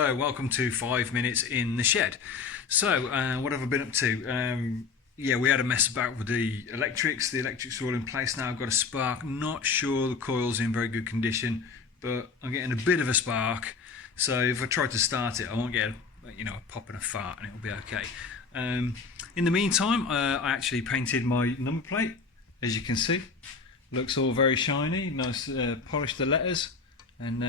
Hello, welcome to 5 Minutes in the Shed. So, what have I been up to? Yeah, we had a mess about with the electrics. The electrics are all in place now. I've got a spark. Not sure the coil's in very good condition, but I'm getting a bit of a spark. So if I try to start it, I won't get a pop and a fart, and it'll be okay. In the meantime, I actually painted my number plate, as you can see. Looks all very shiny, nice, polished the letters, and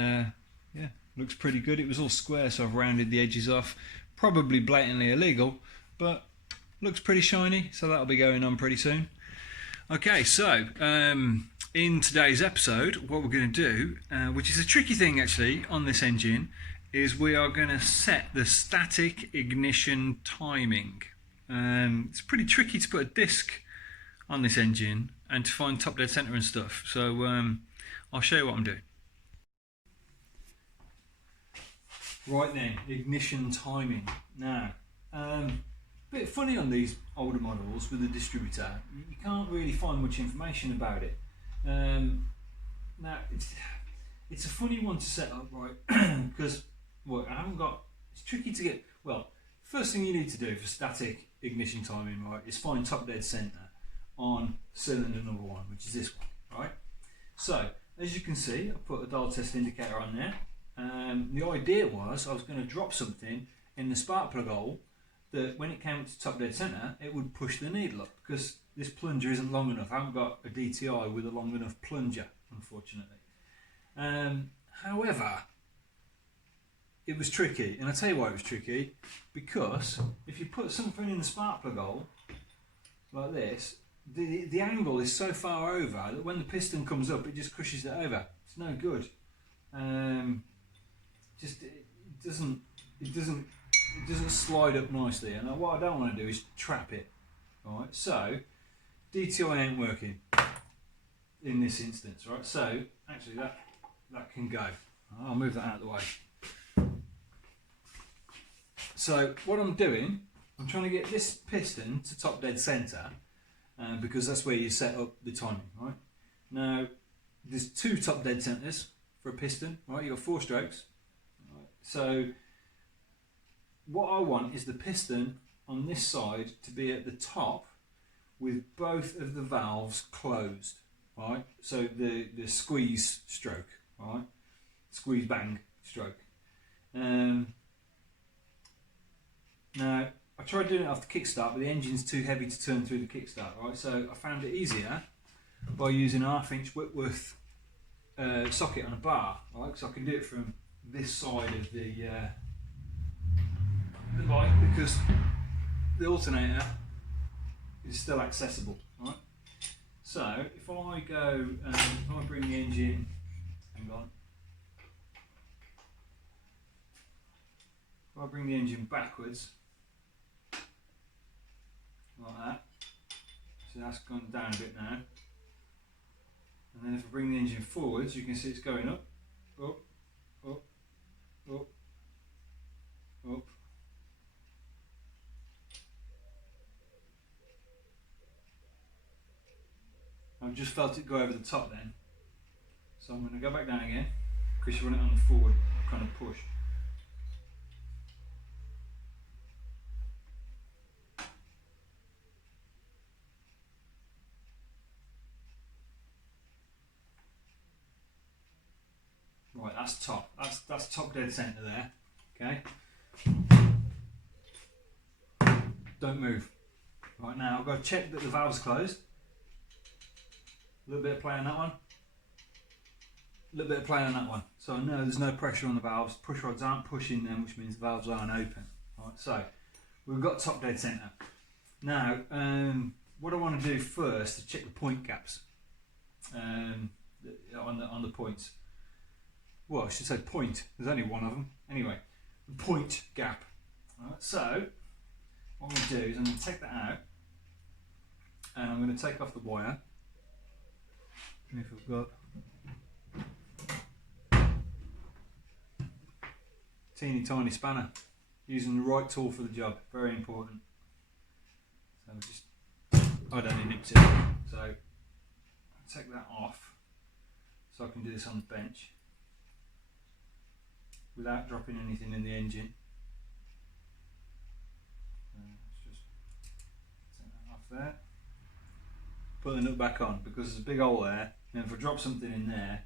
yeah, looks pretty good. It was all square, so I've rounded the edges off. Probably blatantly illegal, but looks pretty shiny, so that'll be going on pretty soon. Okay, so in today's episode, what we're going to do, which is a tricky thing actually on this engine, is we are going to set the static ignition timing. It's pretty tricky to put a disc on this engine and to find top dead center and stuff, so I'll show you what I'm doing. Right then, ignition timing. Now, a bit funny on these older models with the distributor, you can't really find much information about it. Now, it's a funny one to set up, right? Because it's tricky to get. Well, first thing you need to do for static ignition timing, right, is find top dead center on cylinder number 1, which is this one, right? So, as you can see, I put a dial test indicator on there. The idea was I was going to drop something in the spark plug hole that when it came to top dead center, it would push the needle up, because this plunger isn't long enough. I haven't got a DTI with a long enough plunger, unfortunately. However, it was tricky, and I'll tell you why it was tricky, because if you put something in the spark plug hole like this, the angle is so far over that when the piston comes up, it just crushes it over. It's no good. It doesn't slide up nicely, and what I don't want to do is trap it. Right, so DTI ain't working in this instance, right? So actually that can go. I'll move that out of the way. So what I'm doing, I'm trying to get this piston to top dead center, because that's where you set up the timing, right? Now there's 2 top dead centers for a piston, right? You've got 4 strokes. Right? So what I want is the piston on this side to be at the top with both of the valves closed, right? So the squeeze stroke, right? Squeeze bang stroke. Now I tried doing it off the kickstart, but the engine's too heavy to turn through the kickstart, right? So I found it easier by using an 1/2 inch Whitworth socket on a bar, right? So I can do it from this side of the bike, because the alternator is still accessible, right? So if I go, if I bring the engine, hang on, if I bring the engine backwards like that, so that's gone down a bit now. And then if I bring the engine forwards, you can see it's going up, up, up, up, up. I've just felt it go over the top then. So I'm going to go back down again, because you run it on the forward kind of push. Right, that's top. That's top dead center there. Okay. Don't move. Right, now I've got to check that the valve's closed. A little bit of play on that one. A little bit of play on that one. So I know there's no pressure on the valves. Push rods aren't pushing them, which means the valves aren't open. Right, so we've got top dead center. Now, what I want to do first is check the point gaps on the points. Well, I should say point. There's only one of them. Anyway, the point gap. Right, so what I'm going to do is I'm going to take that out, and I'm going to take off the wire. And if I've got teeny tiny spanner, using the right tool for the job, very important. So I don't need it, so I'll take that off so I can do this on the bench without dropping anything in the engine. Let's just take that off there. Put the nut back on because there's a big hole there, and if I drop something in there,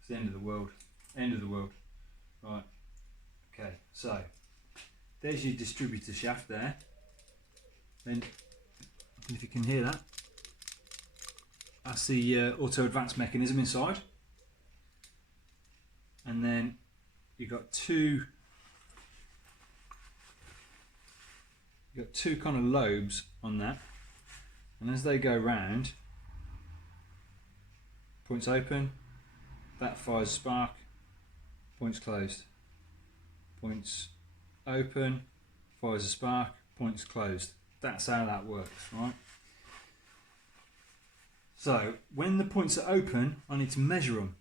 it's the end of the world. End of the world. Right. Okay, so there's your distributor shaft there. Then, if you can hear that, that's the auto advance mechanism inside. And then you've got two kind of lobes on that. And as they go round, points open, that fires a spark, points closed. Points open, fires a spark, points closed. That's how that works, right? So when the points are open, I need to measure them.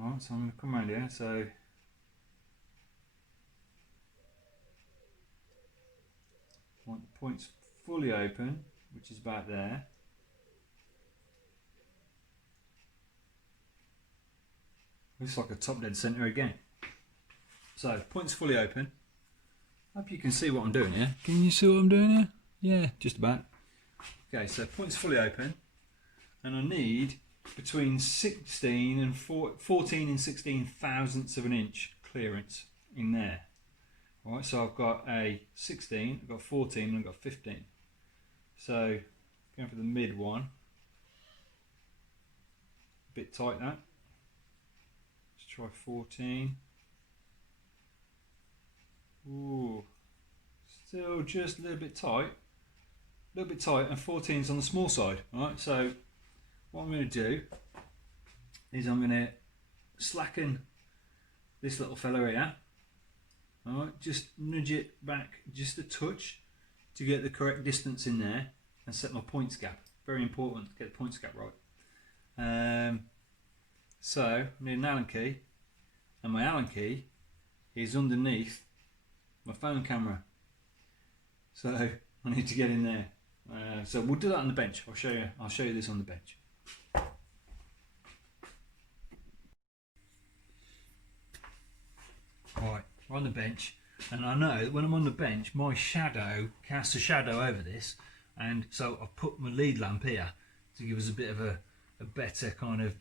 Alright, so I'm going to come around here. So I want the points fully open, which is about there. Looks like a top dead centre again. So points fully open. Hope you can see what I'm doing here. Can you see what I'm doing here? Yeah, just about. Okay, so points fully open, and I need between 14 and 16 thousandths of an inch clearance in there. Alright, so I've got a 16, I've got 14, and I've got 15. So going for the mid one, a bit tight that. Let's try 14. Ooh, still just a little bit tight, and 14's on the small side. Alright, so what I'm going to do is I'm going to slacken this little fellow here. Alright, just nudge it back just a touch to get the correct distance in there and set my points gap. Very important to get the points gap right. So I need an Allen key, and my Allen key is underneath my phone camera. So I need to get in there. So we'll do that on the bench. I'll show you this on the bench. Right, we're on the bench, and I know that when I'm on the bench, my shadow casts a shadow over this, and so I've put my lead lamp here to give us a bit of a better kind of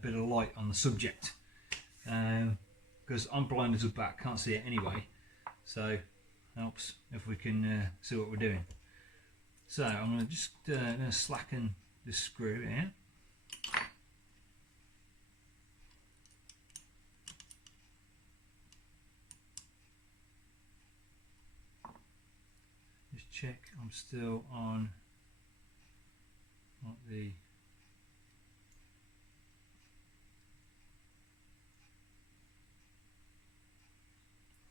bit of light on the subject, because I'm blind as a bat, can't see it anyway, so helps if we can see what we're doing. So I'm going to just slacken this screw here. Just check I'm still on the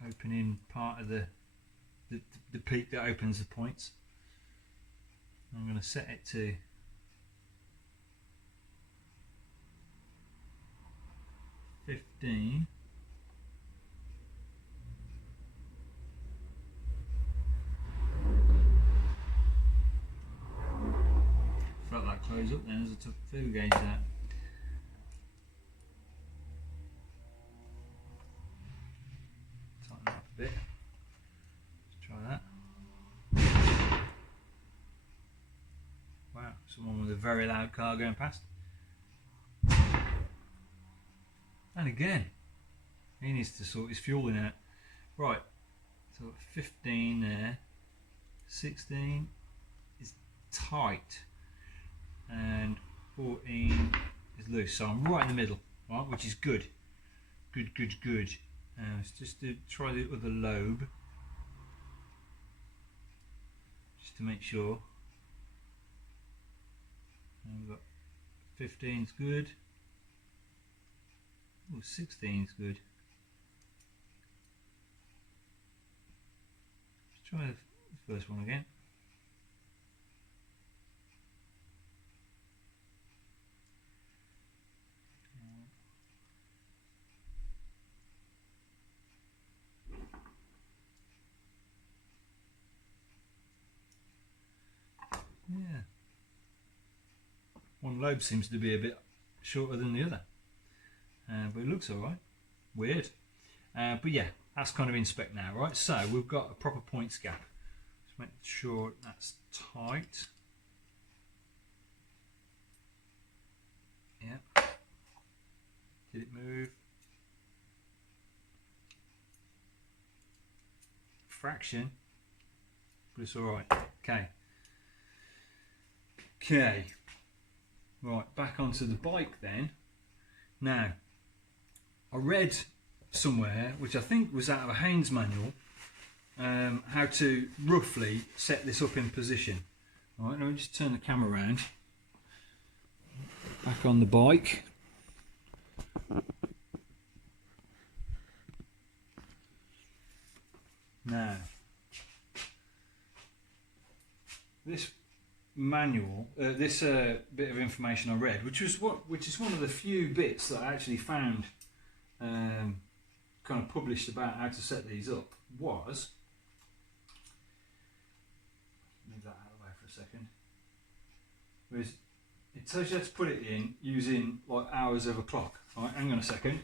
opening part of the peak that opens the points. I'm going to set it to 15. Felt that close up then as I took the fuel gauge out. Tighten it up a bit. Let's try that. Wow, someone with a very loud car going past. And again, he needs to sort his fueling out. Right, so 15 there, 16 is tight, and 14 is loose. So I'm right in the middle, right, which is good. Good. Let's just try the other lobe, just to make sure. And we've got 15 is good. Oh, 16 is good. Let's try the first one again. Yeah. One lobe seems to be a bit shorter than the other, but it looks alright. Weird. But yeah, that's kind of in spec now, right? So we've got a proper points gap. Just make sure that's tight. Yeah. Did it move? Fraction, but it's all right. Okay. Okay. Right, back onto the bike then. Now, I read somewhere, which I think was out of a Haynes manual, how to roughly set this up in position. All right, let me just turn the camera around. Back on the bike. Now, this manual, this bit of information I read, which is one of the few bits that I actually found kind of published about how to set these up, was, move that out of the way for a second, it tells you how to put it in using like hours of a clock. All right, hang on a second.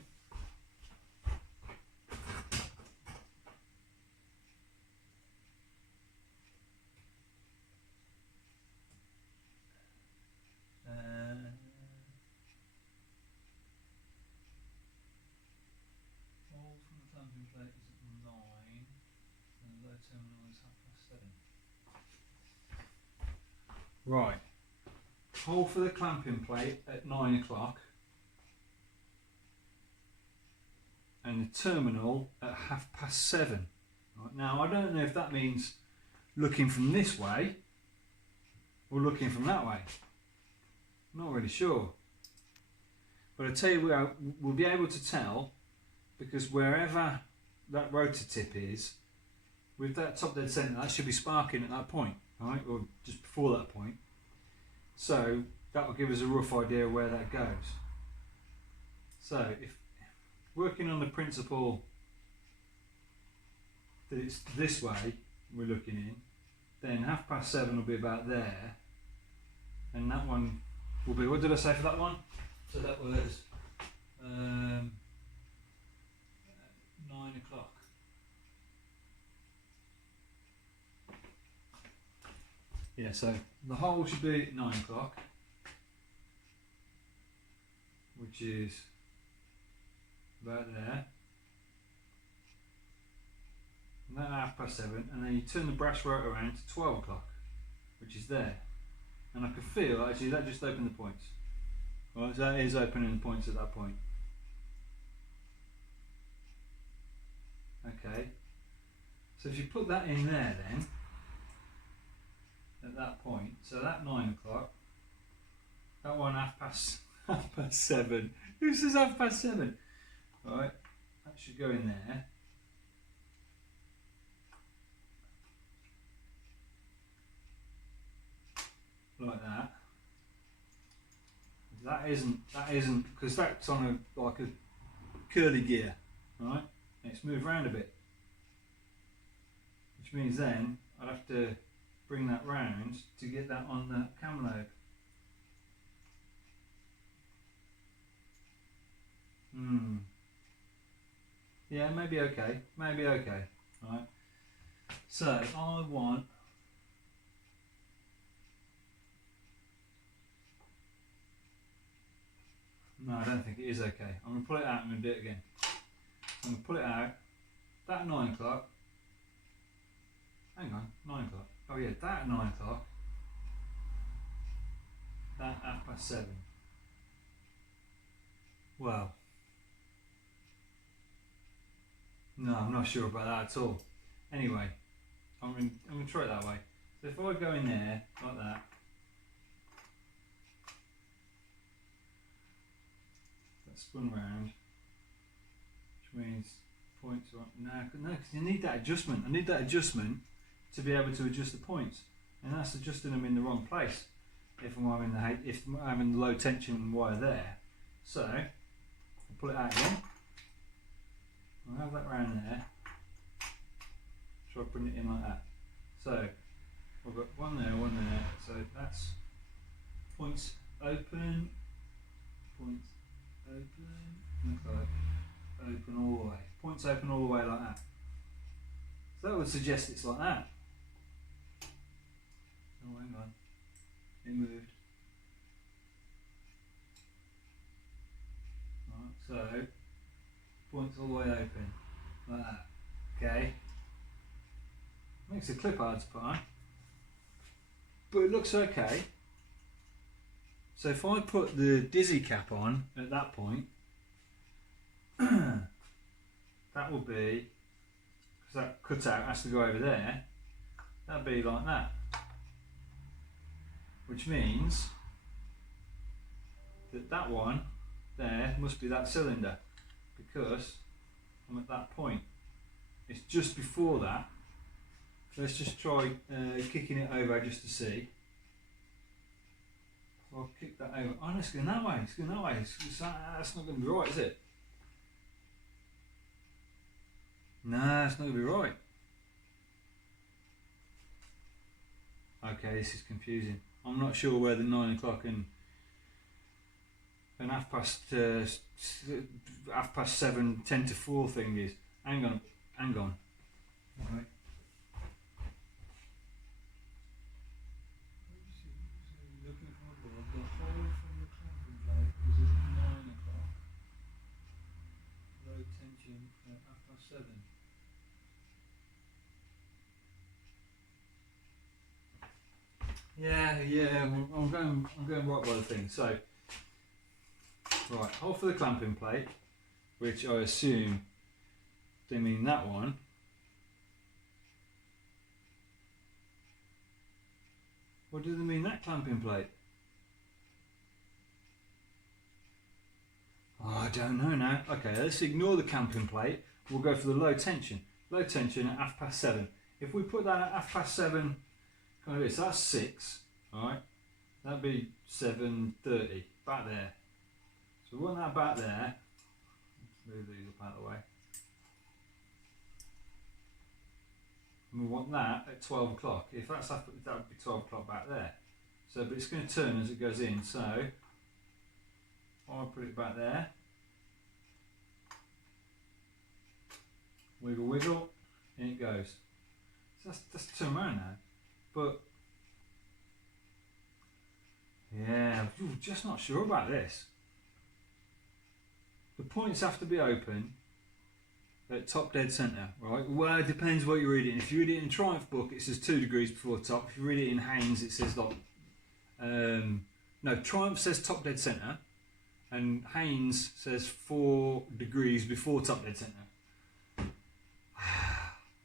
Right, hole for the clamping plate at 9 o'clock and the terminal at 7:30. Right, now I don't know if that means looking from this way or looking from that way. I'm not really sure. But I tell you, we'll be able to tell, because wherever that rotor tip is, with that top dead centre, that should be sparking at that point, right, or just before that point. So that will give us a rough idea of where that goes. So if working on the principle that it's this way we're looking in, then 7:30 will be about there, and that one will be, what did I say for that one? So that was 9 o'clock. Yeah, so the hole should be at 9 o'clock, which is about there. And then 7:30, and then you turn the Brushwork around to 12 o'clock, which is there. And I can feel, actually, that just opened the points. Well, so that is opening the points at that point. Okay. So if you put that in there then, at that point, so that 9 o'clock, that one 7:30. Who says 7:30? Right, that should go in there. Like that. That isn't because that's on like a curly gear, right? And it's moved around a bit, which means then I'd have to bring that round to get that on the cam load. Yeah, maybe okay. Right. So I want no, I don't think it is okay. I'm going to pull it out and I'm going to do it again. I'm going to pull it out. That at 9 o'clock. Hang on, 9 o'clock. Oh yeah, that at 9 o'clock. That 7:30. Well, no, I'm not sure about that at all. Anyway, I'm going to try it that way. So if I go in there like that, that's spun around, which means points are no, because you need that adjustment. I need that adjustment to be able to adjust the points, and that's adjusting them in the wrong place. If I'm having the low tension wire there, so I'll pull it out again. I'll have that round there. Try to bring it in like that. So I've got one there. So that's points open, okay. open all the way. Points open all the way like that. So that would suggest it's like that. Oh, hang on. It moved. Right, so points all the way open like that. Okay. Makes the clip hard to put on, but it looks okay. So if I put the dizzy cap on at that point, that will be, because that cutout has to go over there, that'll be like that. Which means that that one there must be that cylinder, because I'm at that point. It's just before that. Let's just try kicking it over just to see. So I'll kick that over. Oh, no, it's going that way. It's going that way. That's not going to be right, is it? Nah, it's not going to be right. Okay, this is confusing. I'm not sure where the 9 o'clock and half past 7, 10 to 4 thing is. Hang on. All right. Looking for a board, the hole from the clamping plate is at 9 o'clock. Low tension at 7:30. Yeah, I'm going right by the thing. So, right, hole for the clamping plate, which I assume they mean that one. What do they mean that clamping plate? Oh, I don't know now. Okay, let's ignore the clamping plate. We'll go for the low tension. Low tension at 7:30. If we put that at 7:30, kind of, so that's 6. All right, that'd be 7:30 back there. So we want that back there. Let's move these up out of the way. And we want that at 12 o'clock. If that's after, that would be 12 o'clock back there. So, but it's going to turn as it goes in. So I'll put it back there. Wiggle, wiggle, and it goes. So that's turn around now. But yeah, I'm just not sure about this. The points have to be open at top dead centre, right? Well, it depends what you're reading. If you read it in Triumph book, it says 2 degrees before top. If you read it in Haynes, it says like, no, Triumph says top dead centre, and Haynes says 4 degrees before top dead centre.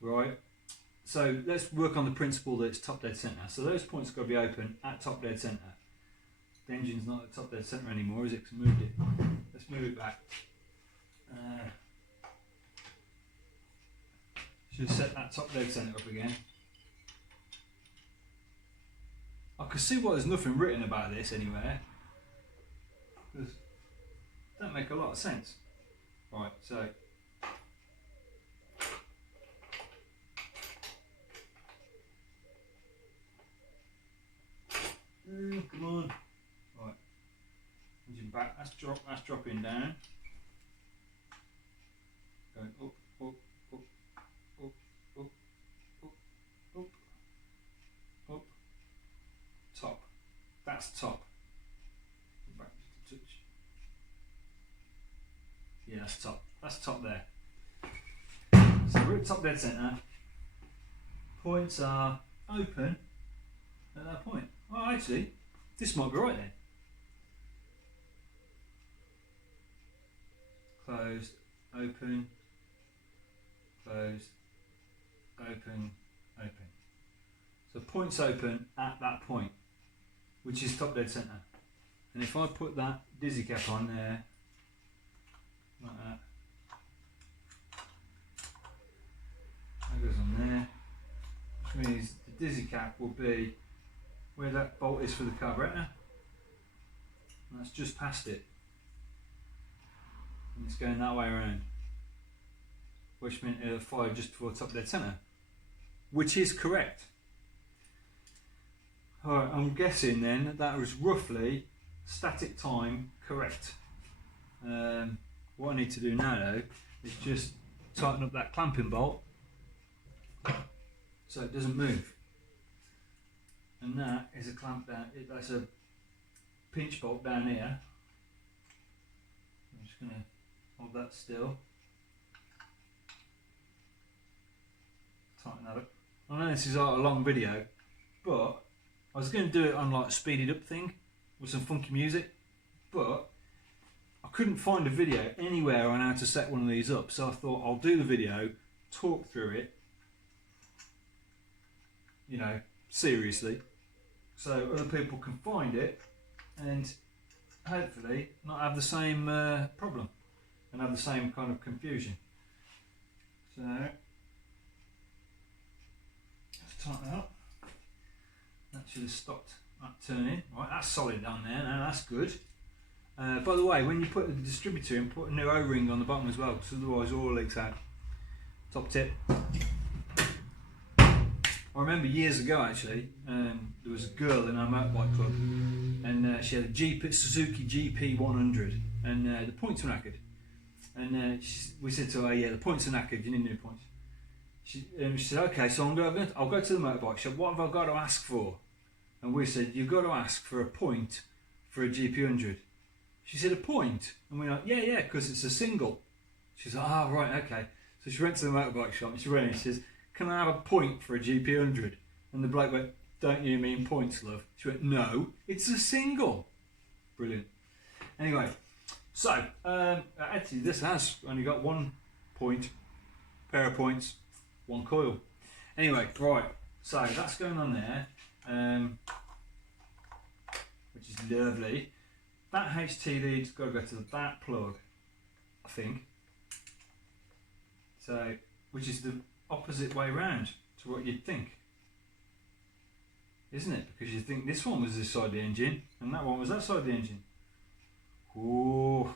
Right? So let's work on the principle that it's top dead centre. So those points got to be open at top dead centre. The engine's not at top dead centre anymore, is it? Because I moved it. Let's move it back. Should set that top dead centre up again. I can see why there's nothing written about this anywhere, because it don't make a lot of sense. Right, so come on. Right, engine back. That's dropping down. Going up, up, up, up, up, up, up, up. Top. That's top. Back just a touch. Yeah, that's top. That's top there. So we're at top dead centre. Points are open at that point. Oh, actually, this might be right then. Closed, open, closed, open, open. So points open at that point, which is top dead centre. And if I put that dizzy cap on there, like that, that goes on there, which means the dizzy cap will be where that bolt is for the carburettor, and that's just past it, and it's going that way around, which meant it'll fire just before top dead centre, which is correct. Alright, I'm guessing then that was roughly static time correct. what I need to do now though is just tighten up that clamping bolt so it doesn't move. And that is a clamp down, that's a pinch bolt down here. I'm just going to hold that still. Tighten that up. I know this is like a long video, but I was going to do it on like a speeded up thing with some funky music, but I couldn't find a video anywhere on how to set one of these up, so I thought I'll do the video, talk through it, you know, seriously, so other people can find it and hopefully not have the same problem and have the same kind of confusion. So let's tighten that up. That should have stopped that turning. Right, that's solid down there now, that's good. By the way, when you put the distributor in, put a new O-ring on the bottom as well, because otherwise oil leaks out. Top tip. I remember years ago actually, there was a girl in our motorbike club, and she had a Suzuki GP100, and the points were knackered. And we said to her, yeah, the points are knackered, you need new points. She said, okay, so I'll go to the motorbike shop, what have I got to ask for? And we said, you've got to ask for a point for a GP100. She said, a point? And we were like, yeah, because it's a single. She's like, oh, right, okay. So she went to the motorbike shop and she went in and she says, can I have a point for a GP100? And the bloke went, don't you mean points, love? She went, no, it's a single. Brilliant. Anyway, so actually this has only got 1 point, pair of points, 1 coil. Anyway, right, so that's going on there, which is lovely. That HT lead's got to go to that plug, I think. So, which is the opposite way round to what you'd think, isn't it? Because you think this one was this side of the engine and that one was that side of the engine. Ooh,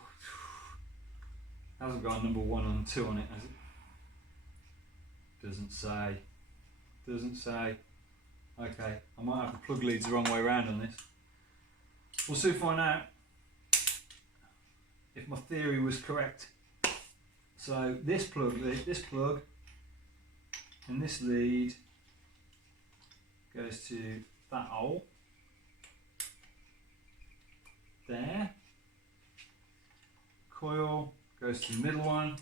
hasn't got a number 1 and 2 on it, has it? Doesn't say. Doesn't say. Okay, I might have the plug leads the wrong way around on this. We'll soon find out if my theory was correct. So this plug and this lead goes to that hole there. Coil goes to the middle one,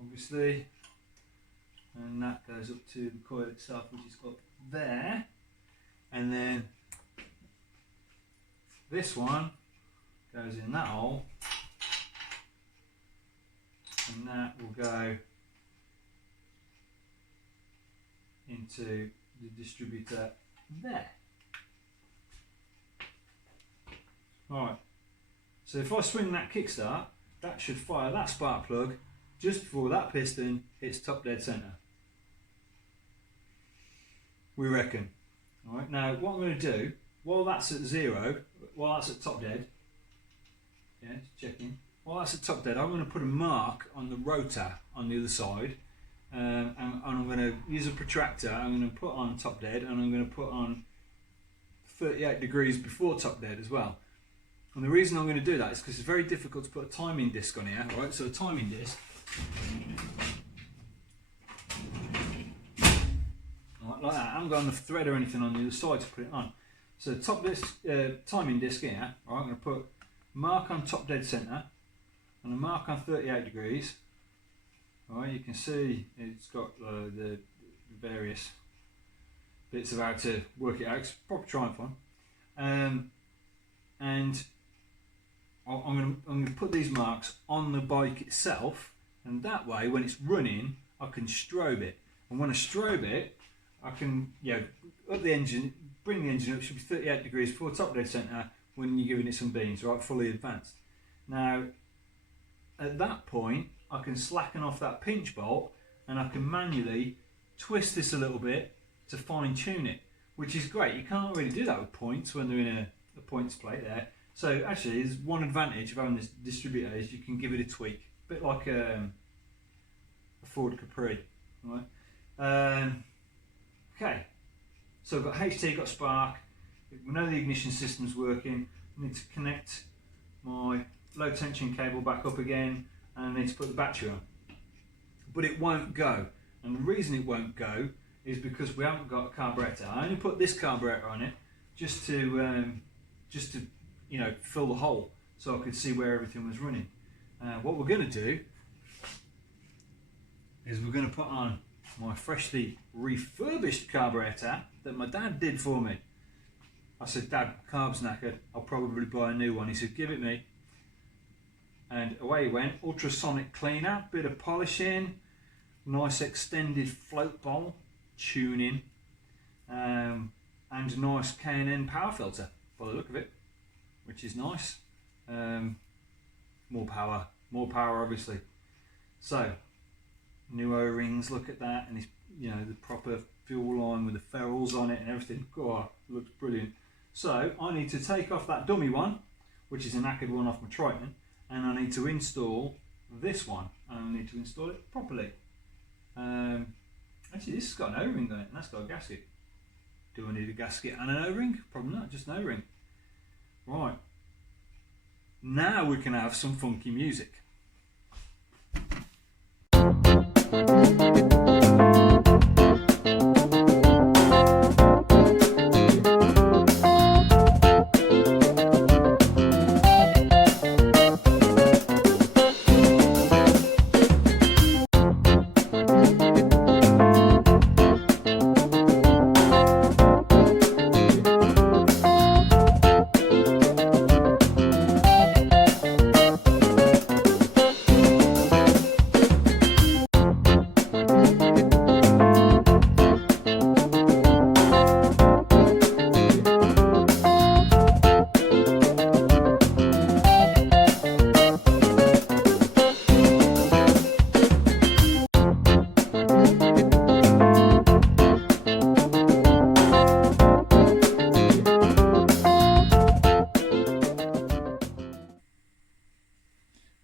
obviously, and that goes up to the coil itself, which is up there. And then this one goes in that hole, and that will go into the distributor there. Alright, so if I swing that kickstart, that should fire that spark plug just before that piston hits top dead centre. We reckon. Alright, now what I'm going to do, while that's at 0, while that's at top dead, yeah, just checking, while that's at top dead, I'm going to put a mark on the rotor on the other side, and I'm going to use a protractor. I'm going to put on top dead, and I'm going to put on 38 degrees before top dead as well. And the reason I'm going to do that is because it's very difficult to put a timing disc on here, right? So a timing disc, like that. I haven't got enough thread or anything on the other side to put it on. So top disc, timing disc here, right? I'm going to put mark on top dead centre and a mark on 38 degrees. Right, you can see it's got the various bits of how to work it out. It's proper Triumph one. And I'm going to put these marks on the bike itself, and that way when it's running I can strobe it, and when I strobe it I can, you know, up the engine, bring the engine up, should be 38 degrees before top dead centre when you're giving it some beans, right, fully advanced. Now at that point I can slacken off that pinch bolt and I can manually twist this a little bit to fine tune it, which is great. You can't really do that with points when they're in a points plate there. So actually there's one advantage of having this distributor is you can give it a tweak, a bit like a Ford Capri, right? Okay, so I've got HT, got spark, we know the ignition system's working. I need to connect my low tension cable back up again, and I need to put the battery on. But it won't go, and the reason it won't go is because we haven't got a carburetor. I only put this carburetor on it just to you know, fill the hole so I could see where everything was running. What we're going to do is we're going to put on my freshly refurbished carburetor that my dad did for me. I said, Dad, carb's knackered, I'll probably buy a new one. He said, give it me. And away he went. Ultrasonic cleaner, bit of polishing, nice extended float bowl tuning, and a nice K&N power filter by the look of it, which is nice. More power obviously. So new O-rings, look at that, and it's, you know, the proper fuel line with the ferrules on it and everything. God, looks brilliant. So I need to take off that dummy one, which is a knackered one off my Triton, and I need to install this one, and I need to install it properly. Actually, this has got an O-ring on it, and that's got a gasket. Do I need a gasket and an O-ring? Probably not, just an O-ring. Right, now we can have some funky music.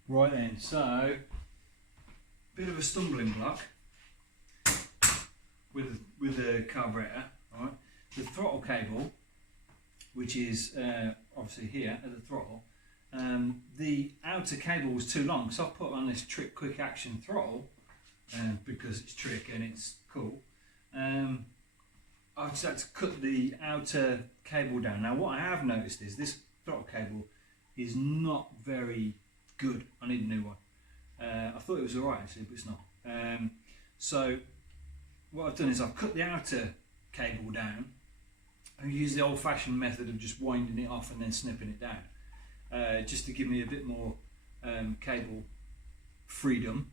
Right then, so bit of a stumbling block with the carburetor. Right, the throttle cable, which is obviously here at the throttle, the outer cable was too long, so I've put on this Trick quick action throttle because it's Trick and it's cool. I just had to cut the outer cable down. Now what I have noticed is this throttle cable is not very good. I need a new one. I thought it was alright actually, but it's not. So what I've done is I've cut the outer cable down and used the old-fashioned method of just winding it off and then snipping it down, just to give me a bit more cable freedom.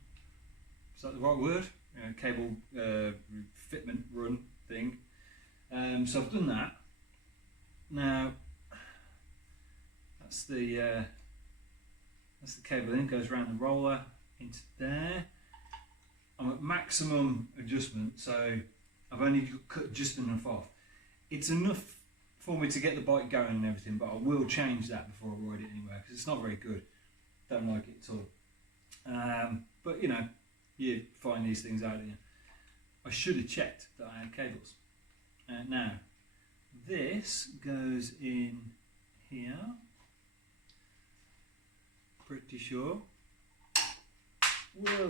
Is that the right word? Cable fitment run thing. So I've done that. Now that's the cable in, goes around the roller into there. I'm at maximum adjustment, so I've only cut just enough off. It's enough for me to get the bike going and everything, but I will change that before I ride it anywhere because it's not very good. Don't like it at all. But you know, you find these things out, don't you? I should have checked that I had cables. Now, this goes in here. Pretty sure. Whoa.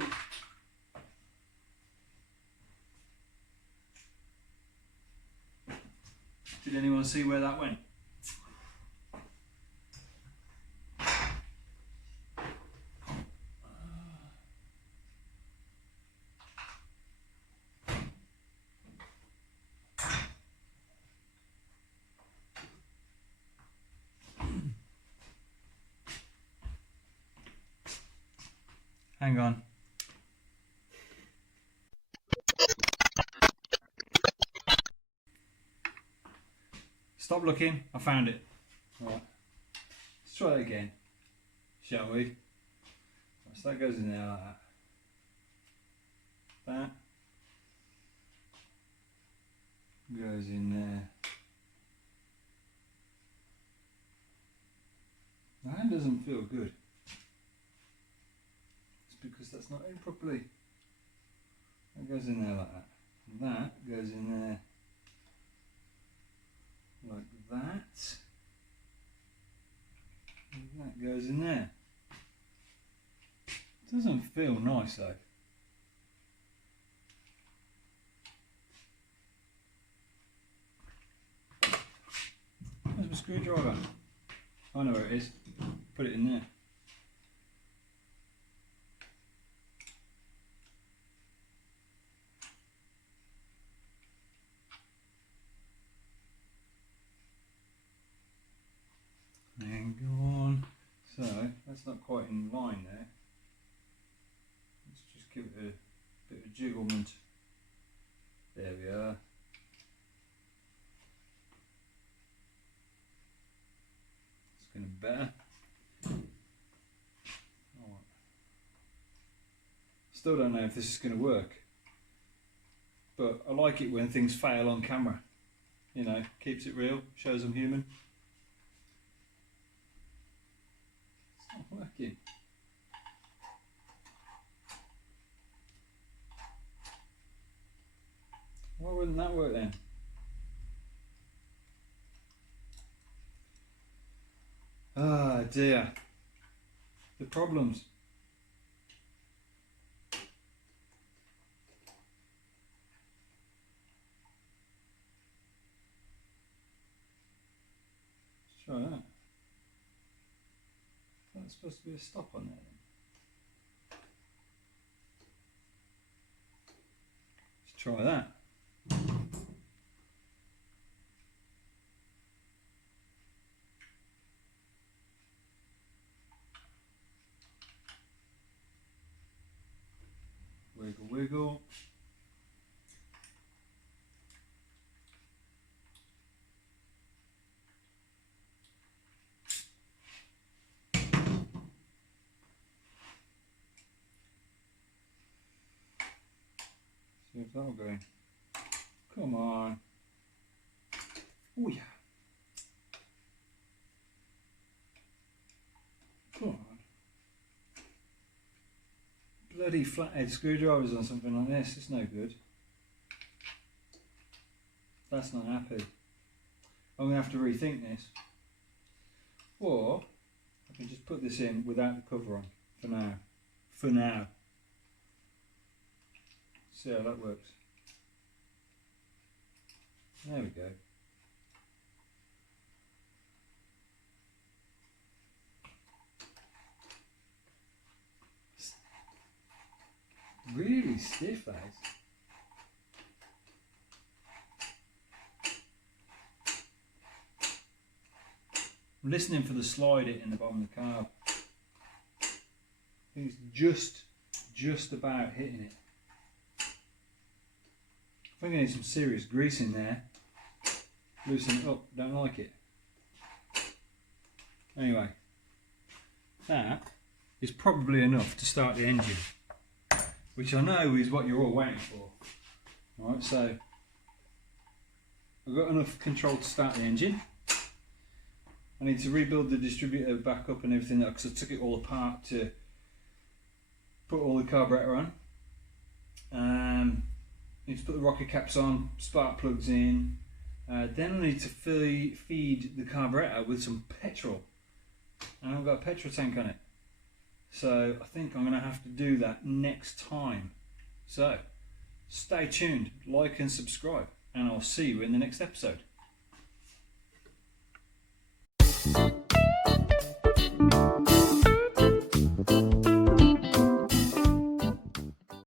Did anyone see where that went? Hang on. Stop looking, I found it. Right. Let's try that again, shall we? Right, so that goes in there like that. That goes in there. That doesn't feel good. Because that's not in properly. That goes in there like that. That goes in there like that. And that goes in there. Doesn't feel nice though. Where's my screwdriver? I know where it is. Put it in there. And go on. So that's not quite in line there. Let's just give it a bit of jigglement. There we are. It's going to be better. Right. Still don't know if this is going to work, but I like it when things fail on camera. You know, keeps it real, shows I'm human. It's not working. Why wouldn't that work then? Ah dear. The problems. Let's try that. That's supposed to be a stop on there then. Let's try that. Wiggle, wiggle. See if that'll go in. Come on. Oh yeah. Come on. Bloody flathead screwdrivers on something like this, it's no good. That's not happy. I'm going to have to rethink this. Or I can just put this in without the cover on for now. For now. See how that works. There we go. Really stiff, that is. I'm listening for the slide hit in the bottom of the carb. I think it's just about hitting it. I think I need some serious grease in there. Loosen it up, don't like it. Anyway, that is probably enough to start the engine, which I know is what you're all waiting for. Alright, so I've got enough control to start the engine. I need to rebuild the distributor back up and everything because I took it all apart to put all the carburetor on. Need to put the rocker caps on, spark plugs in. Then I need to feed the carburetor with some petrol. And I've got a petrol tank on it. So I think I'm going to have to do that next time. So stay tuned, like and subscribe, and I'll see you in the next episode.